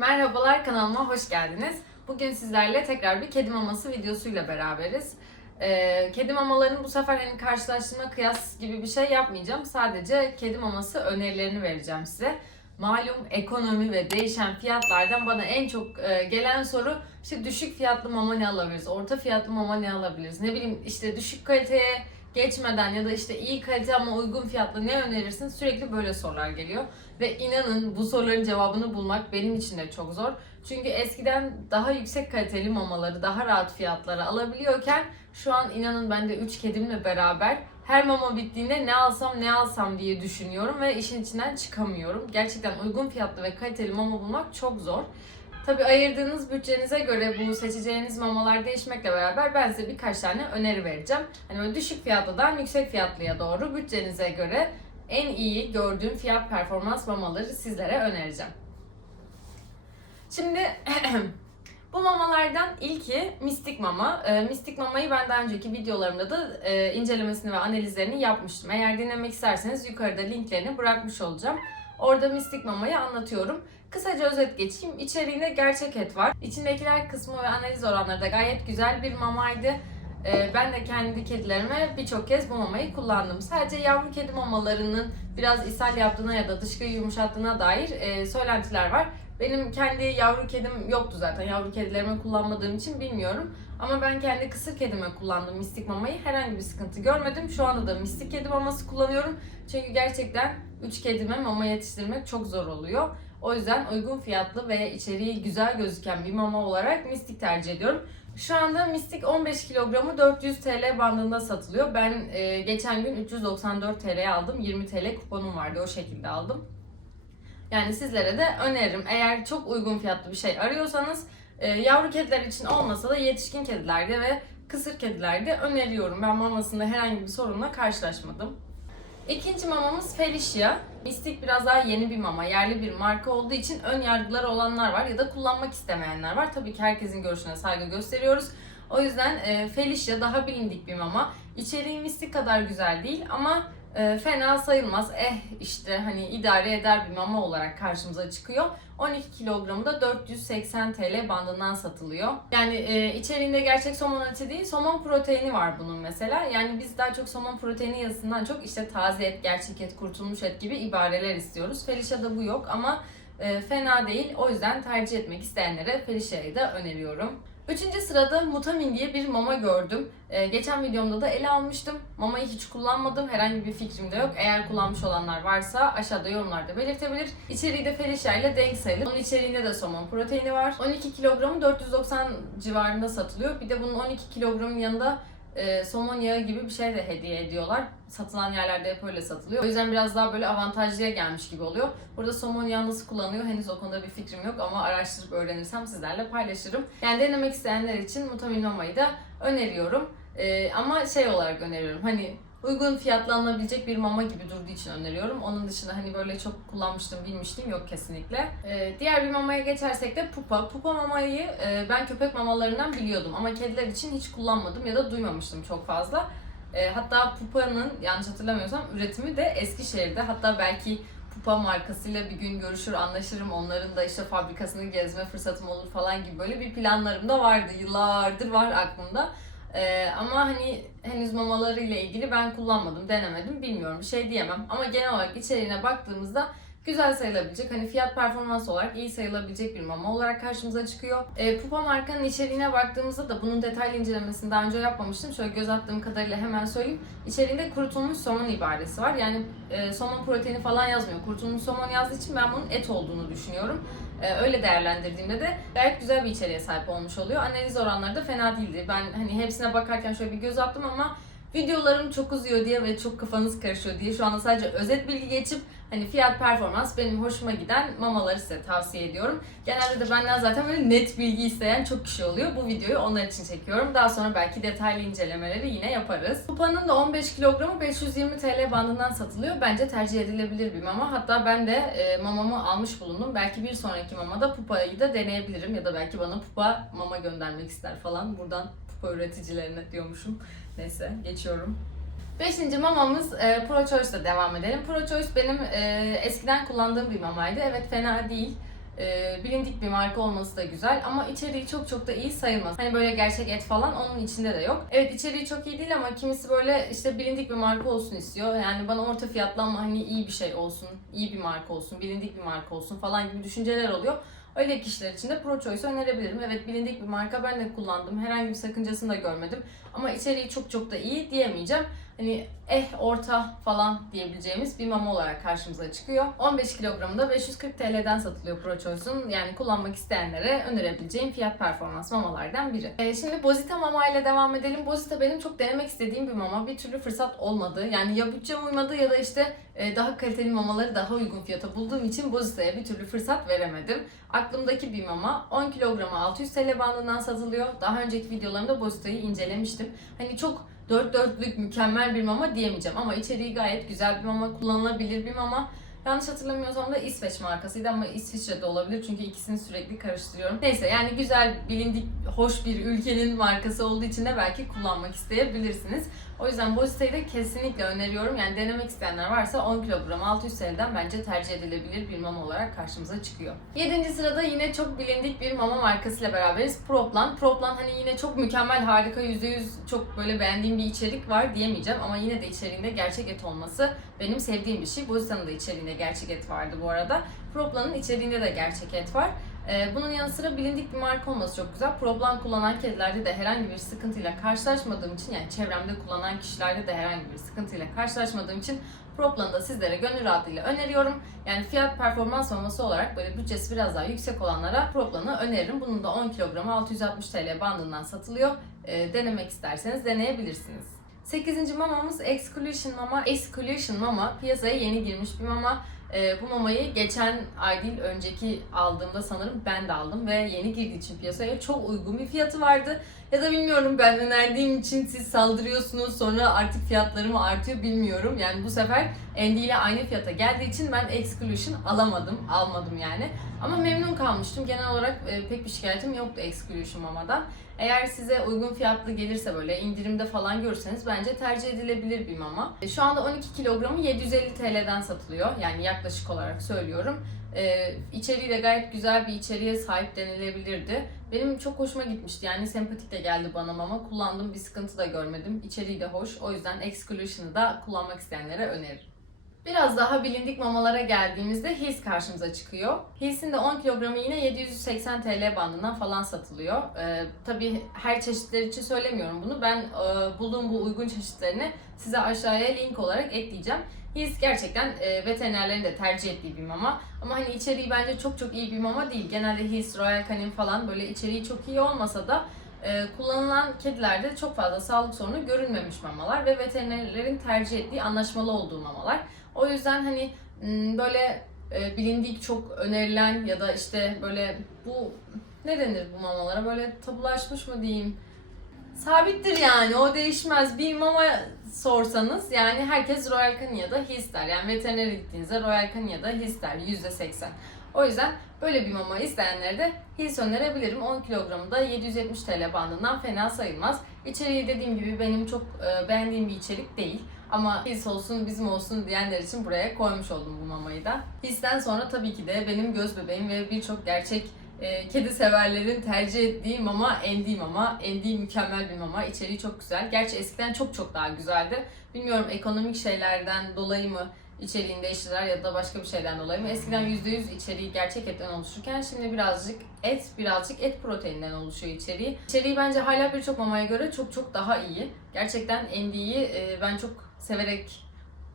Merhabalar kanalıma hoş geldiniz. Bugün sizlerle tekrar bir kedi maması videosuyla beraberiz. Ee, kedi mamalarını bu sefer hani karşılaştırma kıyas gibi bir şey yapmayacağım. Sadece kedi maması önerilerini vereceğim size. Malum ekonomi ve değişen fiyatlardan bana en çok e, gelen soru işte düşük fiyatlı mama ne alabiliriz, orta fiyatlı mama ne alabiliriz, ne bileyim işte düşük kaliteye geçmeden ya da işte iyi kalite ama uygun fiyatlı ne önerirsin sürekli böyle sorular geliyor. Ve inanın bu soruların cevabını bulmak benim için de çok zor. Çünkü eskiden daha yüksek kaliteli mamaları daha rahat fiyatlara alabiliyorken şu an inanın ben de 3 kedimle beraber her mama bittiğinde ne alsam ne alsam diye düşünüyorum ve işin içinden çıkamıyorum. Gerçekten uygun fiyatlı ve kaliteli mama bulmak çok zor. Tabii ayırdığınız bütçenize göre bu seçeceğiniz mamalar değişmekle beraber ben size birkaç tane öneri vereceğim. Hani böyle düşük fiyatlıdan yüksek fiyatlıya doğru bütçenize göre en iyi gördüğüm fiyat performans mamaları sizlere önereceğim. Şimdi bu mamalardan ilki Mistik Mama. E, Mistik Mama'yı ben daha önceki videolarımda da e, incelemesini ve analizlerini yapmıştım. Eğer dinlemek isterseniz yukarıda linklerini bırakmış olacağım. Orada Mistik Mama'yı anlatıyorum. Kısaca özet geçeyim. İçeriğinde gerçek et var. İçindekiler kısmı ve analiz oranları da gayet güzel bir mamaydı. Ee, ben de kendi kedilerime birçok kez bu mamayı kullandım. Sadece yavru kedi mamalarının biraz ishal yaptığına ya da dışkıyı yumuşattığına dair e, söylentiler var. Benim kendi yavru kedim yoktu zaten. Yavru kedilerime kullanmadığım için bilmiyorum. Ama ben kendi kısır kedime kullandım mistik mamayı. Herhangi bir sıkıntı görmedim. Şu anda da mistik kedi maması kullanıyorum. Çünkü gerçekten 3 kedime mama yetiştirmek çok zor oluyor. O yüzden uygun fiyatlı ve içeriği güzel gözüken bir mama olarak mistik tercih ediyorum. Şu anda Mistik 15 kilogramı 400 TL bandında satılıyor. Ben e, geçen gün 394 TL'ye aldım. 20 TL kuponum vardı o şekilde aldım. Yani sizlere de öneririm. Eğer çok uygun fiyatlı bir şey arıyorsanız e, yavru kediler için olmasa da yetişkin kedilerde ve kısır kedilerde öneriyorum. Ben mamasında herhangi bir sorunla karşılaşmadım. İkinci mamamız Felicia. Mistik biraz daha yeni bir mama, yerli bir marka olduğu için ön yargıları olanlar var ya da kullanmak istemeyenler var. Tabii ki herkesin görüşüne saygı gösteriyoruz. O yüzden e, Felicia daha bilindik bir mama. İçeriği mistik kadar güzel değil ama e, fena sayılmaz. Eh işte hani idare eder bir mama olarak karşımıza çıkıyor. 12 kilogramı da 480 TL bandından satılıyor. Yani e, içeriğinde gerçek somon eti değil, somon proteini var bunun mesela. Yani biz daha çok somon proteini yazısından çok işte taze et, gerçek et, kurtulmuş et gibi ibareler istiyoruz. Felicia'da bu yok ama e, fena değil. O yüzden tercih etmek isteyenlere Felicia'yı da öneriyorum. Üçüncü sırada Mutamin diye bir mama gördüm. Ee, geçen videomda da ele almıştım. Mamayı hiç kullanmadım. Herhangi bir fikrim de yok. Eğer kullanmış olanlar varsa aşağıda yorumlarda belirtebilir. İçeriği de Felicia ile denk sayılır. Onun içeriğinde de somon proteini var. 12 kilogramı 490 civarında satılıyor. Bir de bunun 12 kilogramın yanında e, somon yağı gibi bir şey de hediye ediyorlar. Satılan yerlerde hep öyle satılıyor. O yüzden biraz daha böyle avantajlıya gelmiş gibi oluyor. Burada somon yağı nasıl kullanılıyor henüz o konuda bir fikrim yok ama araştırıp öğrenirsem sizlerle paylaşırım. Yani denemek isteyenler için Mutamin Mama'yı da öneriyorum. E, ama şey olarak öneriyorum hani uygun fiyatla alınabilecek bir mama gibi durduğu için öneriyorum. Onun dışında hani böyle çok kullanmıştım, bilmiştim yok kesinlikle. Ee, diğer bir mamaya geçersek de pupa. Pupa mamayı e, ben köpek mamalarından biliyordum ama kediler için hiç kullanmadım ya da duymamıştım çok fazla. E, hatta Pupa'nın yanlış hatırlamıyorsam üretimi de Eskişehir'de. Hatta belki Pupa markasıyla bir gün görüşür, anlaşırım. Onların da işte fabrikasını gezme fırsatım olur falan gibi böyle bir planlarım da vardı. Yıllardır var aklımda. Ee, ama hani henüz mamalarıyla ilgili ben kullanmadım, denemedim, bilmiyorum bir şey diyemem. Ama genel olarak içeriğine baktığımızda güzel sayılabilecek, hani fiyat performans olarak iyi sayılabilecek bir mama olarak karşımıza çıkıyor. Ee, Pupa markanın içeriğine baktığımızda da bunun detaylı incelemesini daha önce yapmamıştım. Şöyle göz attığım kadarıyla hemen söyleyeyim. İçeriğinde kurutulmuş somon ibaresi var. Yani e, somon proteini falan yazmıyor. Kurutulmuş somon yazdığı için ben bunun et olduğunu düşünüyorum. Ee, öyle değerlendirdiğimde de gayet güzel bir içeriğe sahip olmuş oluyor. Analiz oranları da fena değildi. Ben hani hepsine bakarken şöyle bir göz attım ama videolarım çok uzuyor diye ve çok kafanız karışıyor diye şu anda sadece özet bilgi geçip hani fiyat performans benim hoşuma giden mamaları size tavsiye ediyorum. Genelde de benden zaten böyle net bilgi isteyen çok kişi oluyor. Bu videoyu onlar için çekiyorum. Daha sonra belki detaylı incelemeleri yine yaparız. Kupa'nın da 15 kilogramı 520 TL bandından satılıyor. Bence tercih edilebilir bir mama. Hatta ben de e, mamamı almış bulundum. Belki bir sonraki mamada Pupa'yı da deneyebilirim. Ya da belki bana Pupa mama göndermek ister falan. Buradan Pupa üreticilerine diyormuşum. Neyse geçiyorum. Beşinci mamamız e, Pro Choice'la devam edelim. Pro Choice benim e, eskiden kullandığım bir mamaydı. Evet fena değil. e, bilindik bir marka olması da güzel ama içeriği çok çok da iyi sayılmaz. Hani böyle gerçek et falan onun içinde de yok. Evet içeriği çok iyi değil ama kimisi böyle işte bilindik bir marka olsun istiyor. Yani bana orta fiyatlı ama hani iyi bir şey olsun, iyi bir marka olsun, bilindik bir marka olsun falan gibi düşünceler oluyor. Öyle kişiler için de Pro Choice önerebilirim. Evet bilindik bir marka ben de kullandım. Herhangi bir sakıncasını da görmedim. Ama içeriği çok çok da iyi diyemeyeceğim. Hani eh orta falan diyebileceğimiz bir mama olarak karşımıza çıkıyor. 15 kilogramında 540 TL'den satılıyor Pro Choice'un. Yani kullanmak isteyenlere önerebileceğim fiyat performans mamalardan biri. Ee, şimdi Bozita mama ile devam edelim. Bozita benim çok denemek istediğim bir mama. Bir türlü fırsat olmadı. Yani ya bütçem uymadı ya da işte e, daha kaliteli mamaları daha uygun fiyata bulduğum için Bozita'ya bir türlü fırsat veremedim. Aklımdaki bir mama 10 kilograma 600 TL bandından satılıyor. Daha önceki videolarımda Bozita'yı incelemiştim. Hani çok dört dörtlük mükemmel bir mama diyemeyeceğim ama içeriği gayet güzel bir mama, kullanılabilir bir mama. Yanlış hatırlamıyorsam da İsveç markasıydı ama İsviçre'de olabilir çünkü ikisini sürekli karıştırıyorum. Neyse yani güzel, bilindik, hoş bir ülkenin markası olduğu için de belki kullanmak isteyebilirsiniz. O yüzden Bozita'yı da kesinlikle öneriyorum. Yani denemek isteyenler varsa 10 kilogram 600 TL'den bence tercih edilebilir bir mama olarak karşımıza çıkıyor. 7. sırada yine çok bilindik bir mama markasıyla beraberiz. Proplan. Proplan hani yine çok mükemmel, harika, %100 çok böyle beğendiğim bir içerik var diyemeyeceğim ama yine de içeriğinde gerçek et olması benim sevdiğim bir şey. Bozita'nın da içeriğinde gerçek et vardı bu arada. Proplan'ın içeriğinde de gerçek et var. Ee, Bunun yanı sıra bilindik bir marka olması çok güzel. Proplan kullanan kedilerde de herhangi bir sıkıntıyla karşılaşmadığım için yani çevremde kullanan kişilerde de herhangi bir sıkıntıyla karşılaşmadığım için Proplan'ı da sizlere gönül rahatlığıyla öneriyorum. Yani fiyat performans maması olarak böyle bütçesi biraz daha yüksek olanlara Proplan'ı öneririm. Bunun da 10 kilogramı 660 TL bandından satılıyor. Ee, denemek isterseniz deneyebilirsiniz. 8. mamamız Exclusion Mama. Exclusion Mama piyasaya yeni girmiş bir mama. Ee, bu mamayı geçen ay değil önceki aldığımda sanırım ben de aldım ve yeni girdiği için piyasaya çok uygun bir fiyatı vardı. Ya da bilmiyorum ben önerdiğim için siz saldırıyorsunuz sonra artık fiyatları artıyor bilmiyorum. Yani bu sefer Andy ile aynı fiyata geldiği için ben Exclusion alamadım, almadım yani. Ama memnun kalmıştım. Genel olarak e, pek bir şikayetim yoktu Exclusion mamadan. Eğer size uygun fiyatlı gelirse böyle indirimde falan görürseniz bence tercih edilebilir bir mama. E, Şu anda 12 kilogramı 750 TL'den satılıyor. Yani yaklaşık olarak söylüyorum. Ee, içeriği de gayet güzel bir içeriğe sahip denilebilirdi. Benim çok hoşuma gitmişti. Yani sempatik de geldi bana mama. Kullandım bir sıkıntı da görmedim. İçeriği de hoş. O yüzden Exclusion'ı da kullanmak isteyenlere öneririm. Biraz daha bilindik mamalara geldiğimizde Hils karşımıza çıkıyor. Hills'in de 10 kilogramı yine 780 TL bandından falan satılıyor. Ee, tabii her çeşitler için söylemiyorum bunu. Ben e, bulduğum bu uygun çeşitlerini size aşağıya link olarak ekleyeceğim. Hils gerçekten e, veterinerlerin de tercih ettiği bir mama. Ama hani içeriği bence çok çok iyi bir mama değil. Genelde Hils, Royal Canin falan böyle içeriği çok iyi olmasa da e, kullanılan kedilerde çok fazla sağlık sorunu görülmemiş mamalar ve veterinerlerin tercih ettiği anlaşmalı olduğu mamalar. O yüzden hani böyle e, bilindik çok önerilen ya da işte böyle bu ne denir bu mamalara böyle tabulaşmış mı diyeyim sabittir yani o değişmez. Bir mama sorsanız yani herkes Royal Canin ya da His der. Yani veterinere gittiğinizde Royal Canin ya da His der %80. O yüzden böyle bir mama isteyenlere de His önerebilirim. 10 kilogramı da 770 TL bandından fena sayılmaz. İçeriği dediğim gibi benim çok e, beğendiğim bir içerik değil. Ama his olsun bizim olsun diyenler için buraya koymuş oldum bu mamayı da. Histen sonra tabii ki de benim göz bebeğim ve birçok gerçek e, kedi severlerin tercih ettiği mama Endi mama. Endi mükemmel bir mama. İçeriği çok güzel. Gerçi eskiden çok çok daha güzeldi. Bilmiyorum ekonomik şeylerden dolayı mı içeriğini değiştirdiler ya da başka bir şeyden dolayı mı? Eskiden %100 içeriği gerçek etten oluşurken şimdi birazcık et, birazcık et proteininden oluşuyor içeriği. İçeriği bence hala birçok mamaya göre çok çok daha iyi. Gerçekten Endi'yi e, ben çok severek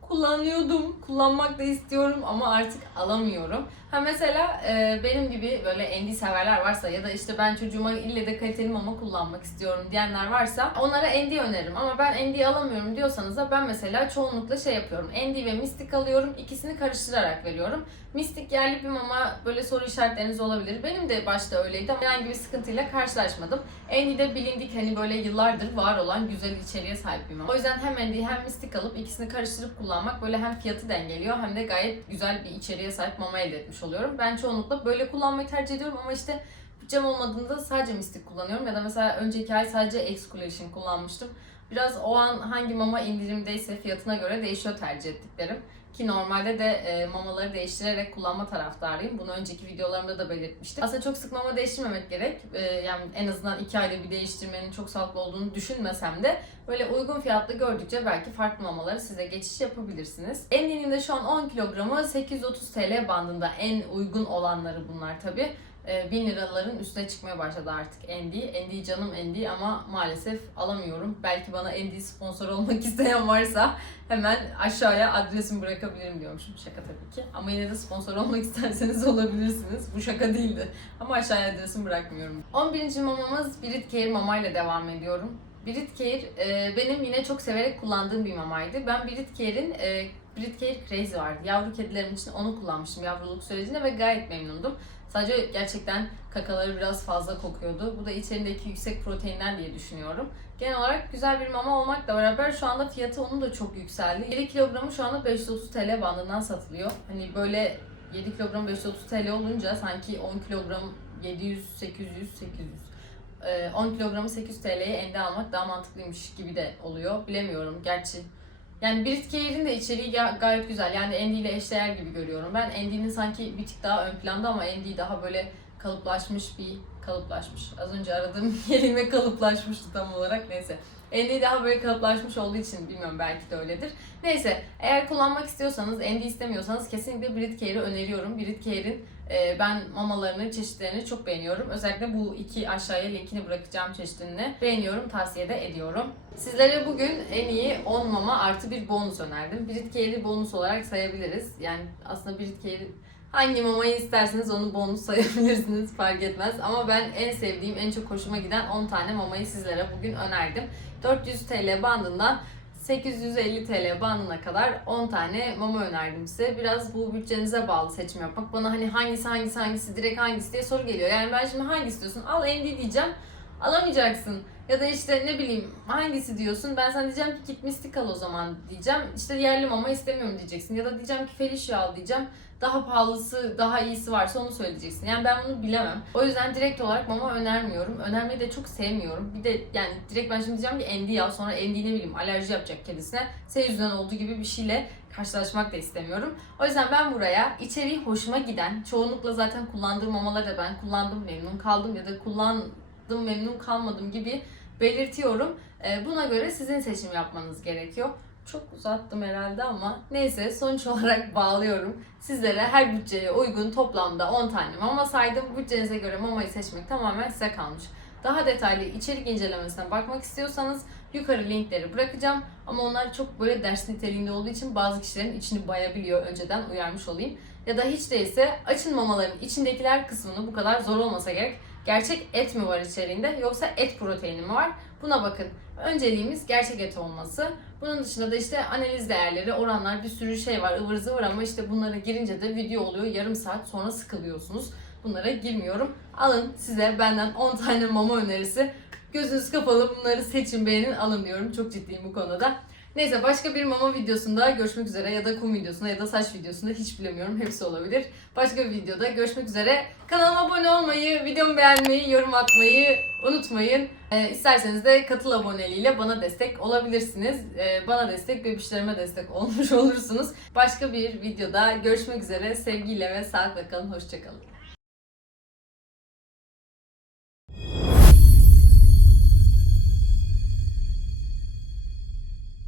kullanıyordum. Kullanmak da istiyorum ama artık alamıyorum. Ha mesela e, benim gibi böyle endi severler varsa ya da işte ben çocuğuma ille de kaliteli mama kullanmak istiyorum diyenler varsa onlara endi öneririm. Ama ben endi alamıyorum diyorsanız da ben mesela çoğunlukla şey yapıyorum. Endi ve mistik alıyorum. İkisini karıştırarak veriyorum. Mistik yerli bir mama böyle soru işaretleriniz olabilir. Benim de başta öyleydi ama herhangi bir sıkıntıyla karşılaşmadım. Endi de bilindik hani böyle yıllardır var olan güzel içeriğe sahip bir mama. O yüzden hem endi hem mistik alıp ikisini karıştırıp kullanmak böyle hem fiyatı dengeliyor hem de gayet güzel bir içeriğe sahip mama elde etmiş oluyorum. Ben çoğunlukla böyle kullanmayı tercih ediyorum ama işte bütçem olmadığında sadece mistik kullanıyorum ya da mesela önceki ay sadece Exclusion kullanmıştım. Biraz o an hangi mama indirimdeyse fiyatına göre değişiyor tercih ettiklerim. Ki normalde de e, mamaları değiştirerek kullanma taraftarıyım. Bunu önceki videolarımda da belirtmiştim. Aslında çok sık mama değiştirmemek gerek. E, yani en azından 2 ayda bir değiştirmenin çok sağlıklı olduğunu düşünmesem de böyle uygun fiyatlı gördükçe belki farklı mamaları size geçiş yapabilirsiniz. Endi'nin de şu an 10 kilogramı 830 TL bandında en uygun olanları bunlar tabi. 1000 liraların üstüne çıkmaya başladı artık Endi. Endi canım Endi ama maalesef alamıyorum. Belki bana Endi sponsor olmak isteyen varsa hemen aşağıya adresimi bırakabilirim diyormuşum. Şaka tabii ki. Ama yine de sponsor olmak isterseniz olabilirsiniz. Bu şaka değildi. Ama aşağıya adresimi bırakmıyorum. 11. mamamız Brit Care Mama ile devam ediyorum. Brit Care e, benim yine çok severek kullandığım bir mamaydı. Ben Brit Care'in e, Crazy vardı. Yavru kedilerim için onu kullanmıştım yavruluk sürecinde ve gayet memnundum. Sadece gerçekten kakaları biraz fazla kokuyordu. Bu da içerideki yüksek proteinden diye düşünüyorum. Genel olarak güzel bir mama olmakla beraber şu anda fiyatı onun da çok yükseldi. 7 kilogramı şu anda 530 TL bandından satılıyor. Hani böyle 7 kilogram 530 TL olunca sanki 10 kilogram 700, 800, 800 ee, 10 kilogramı 800 TL'ye ende almak daha mantıklıymış gibi de oluyor. Bilemiyorum gerçi. Yani Brit Care'in de içeriği ga- gayet güzel. Yani Andy ile eşdeğer gibi görüyorum. Ben Andy'nin sanki bir tık daha ön planda ama Andy daha böyle kalıplaşmış bir kalıplaşmış. Az önce aradığım kelime kalıplaşmıştı tam olarak. Neyse. Andy daha böyle kalıplaşmış olduğu için bilmiyorum belki de öyledir. Neyse eğer kullanmak istiyorsanız, Andy istemiyorsanız kesinlikle Brit Care'i öneriyorum. Brit Care'in e, ben mamalarını, çeşitlerini çok beğeniyorum. Özellikle bu iki aşağıya linkini bırakacağım çeşitlerini beğeniyorum, tavsiye de ediyorum. Sizlere bugün en iyi 10 mama artı bir bonus önerdim. Brit Care'i bonus olarak sayabiliriz. Yani aslında Brit Care'i hangi mamayı isterseniz onu bonus sayabilirsiniz fark etmez. Ama ben en sevdiğim, en çok hoşuma giden 10 tane mamayı sizlere bugün önerdim. 400 TL bandından 850 TL bandına kadar 10 tane mama önerdim size. Biraz bu bütçenize bağlı seçim yapmak. Bana hani hangisi hangisi hangisi direkt hangisi diye soru geliyor. Yani ben şimdi hangi istiyorsun? Al Andy diyeceğim. Alamayacaksın. Ya da işte ne bileyim hangisi diyorsun? Ben sana diyeceğim ki git mistik al o zaman diyeceğim. İşte yerli mama istemiyorum diyeceksin. Ya da diyeceğim ki Felicia al diyeceğim. Daha pahalısı, daha iyisi varsa onu söyleyeceksin. Yani ben bunu bilemem. O yüzden direkt olarak mama önermiyorum. Önermeyi de çok sevmiyorum. Bir de yani direkt ben şimdi diyeceğim ki Andy al. Sonra Andy ne bileyim alerji yapacak kedisine. Senin yüzünden olduğu gibi bir şeyle karşılaşmak da istemiyorum. O yüzden ben buraya içeriği hoşuma giden, çoğunlukla zaten kullandığım mamaları da ben kullandım, memnun kaldım ya da kullandım, memnun kalmadım gibi belirtiyorum. Ee, Buna göre sizin seçim yapmanız gerekiyor. Çok uzattım herhalde ama neyse sonuç olarak bağlıyorum. Sizlere her bütçeye uygun toplamda 10 tane mama saydım. Bütçenize göre mamayı seçmek tamamen size kalmış. Daha detaylı içerik incelemesine bakmak istiyorsanız yukarı linkleri bırakacağım. Ama onlar çok böyle ders niteliğinde olduğu için bazı kişilerin içini bayabiliyor. Önceden uyarmış olayım. Ya da hiç değilse açın mamaların içindekiler kısmını bu kadar zor olmasa gerek. Gerçek et mi var içeriğinde yoksa et proteini mi var? Buna bakın. Önceliğimiz gerçek et olması. Bunun dışında da işte analiz değerleri, oranlar bir sürü şey var ıvır zıvır ama işte bunlara girince de video oluyor. Yarım saat sonra sıkılıyorsunuz. Bunlara girmiyorum. Alın size benden 10 tane mama önerisi. Gözünüz kapalı bunları seçin beğenin alın diyorum. Çok ciddiyim bu konuda. Neyse başka bir mama videosunda görüşmek üzere ya da kum videosunda ya da saç videosunda hiç bilemiyorum. Hepsi olabilir. Başka bir videoda görüşmek üzere. Kanalıma abone olmayı, videomu beğenmeyi, yorum atmayı unutmayın. Ee, isterseniz de katıl aboneliğiyle bana destek olabilirsiniz. Ee, bana destek, bebişlerime destek olmuş olursunuz. Başka bir videoda görüşmek üzere. Sevgiyle ve sağlıkla kalın. Hoşçakalın.